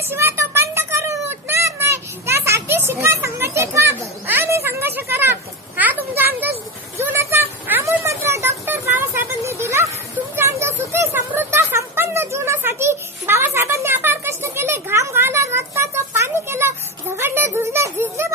केल्याशिवाय तो बंद करून उठणार नाही. त्यासाठी शिका, संघटित व्हा आणि संघर्ष करा. हा तुमचा आमच्या जीवनाचा अमूल मंत्र डॉक्टर बाबासाहेबांनी दिला. तुमच्या आमच्या सुखी समृद्ध संपन्न जीवनासाठी बाबासाहेबांनी अपार कष्ट केले, घाम गाळला, रक्ताचं पाणी केलं, झगडले, झुंजले, झिजले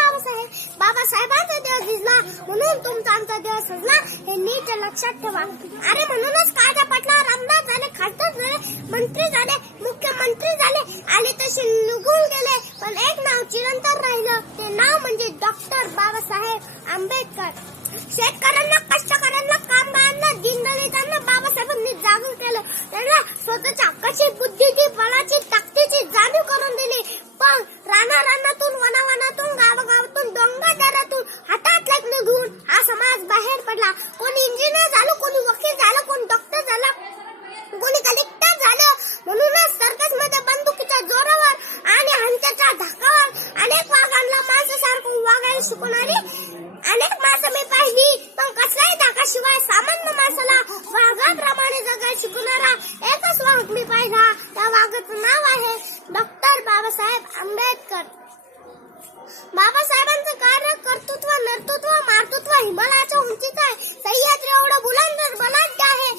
बाबासाहेबांचा देव झिजला, म्हणून तुमचा आमचा देव सजला. हे नीट लक्षात ठेवा. अरे म्हणूनच काळ्या पटलावर आमदार झाले, खासदार झाले, मंत्री झाले, मुख्यमंत्री झाले, आले तसे निघून गेले, पण एक नाव चिरंतन राहिलं. ते नाव म्हणजे डॉक्टर बाबासाहेब आंबेडकर. शेतकऱ्यांना, कष्टकऱ्यांना, कामगारांना, दीनदलितांना बाबासाहेबांनी जागरूक केलं. त्यांना स्वतःच्या हक्काची, बुद्धीची, बळाची, ताकदीची जाणीव करून दिली. पण रानातून, वनावनातून, गावागावातून, डोंगरातून हातात लग्न घेऊन हा समाज बाहेर पडला. कोणी इंजिनियर झालं, कोणी वकील झालं, कोणी डॉक्टर झालं, कोणी कलेक्टर झालं. म्हणूनच सर्कसमध्ये बंदुकीच्या जोरावर आणि हंत्याच्या धाकावर अनेक वाघांना माणसासारखं वागायला शिकवणारी अनेक माणसं मी पाहिली. पण कसल्याही धाकाशिवाय सामान्य माणसाला वाघाप्रमाणे जगायला शिकवणारा एकच वाघ मी पाहिला. त्या वाघाचं नाव आहे डॉक्टर बाबासाहेब आंबेडकर. बाबासाहेबांचं कार्य, कर्तृत्व, नर्तृत्व, मातृत्व हिमालयाच्या उंचीत आहे. सह्याद्री एवढं बुलंद बलाढ्य आहे.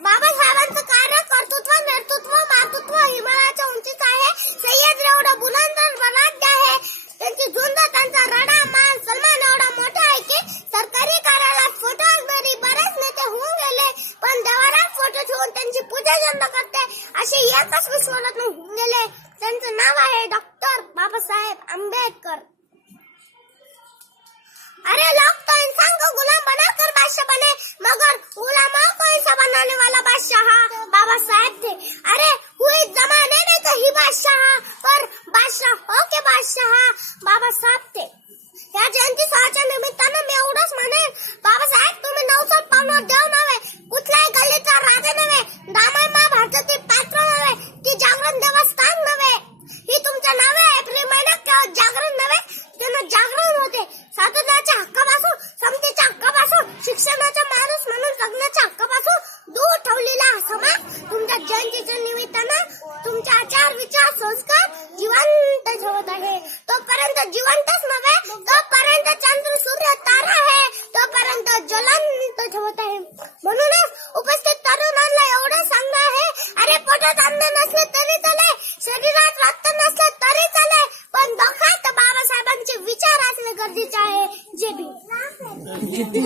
बाबासाहेबांचं कार्य, कर्तृत्व, नर्तृत्व, मातृत्व हिमालयाच्या उंचीत आहे. सह्याद्री एवढं बुलंद बलाढ्य आहे. त्यांची झुंज, त्यांचा रडा, मान, सन्मान एवढा मोठा आहे की सरकारी कार्यालयात फोटो असणारी बरेच नेते होऊन गेले, पण देवारात फोटो ठेवून त्यांची पूजा जनता करते असे एकच विश्वरत्न होऊन गेले. त्यांचं नाव आहे डॉक्टर बाबासाहेब आंबेडकर. अरे लोग तो इंसान को गुलाम बनाकर बादशाह बने, मगर गुलामों को इंसान बनाने वाला बादशाह बाबा साहेब थे. अरे हुई जमाने में कहीं बादशाह, पर बादशाह हो के बादशाह बाबा साहेब थे. या जयंती सोहळ्याच्या निमित्तानं मी एवढंच म्हणेन, बाबासाहेब तुम्ही 900 पावलावर देव नव्हे, कुठल्याही गल्लीचा राजा नव्हे, दामाई मा भारतातील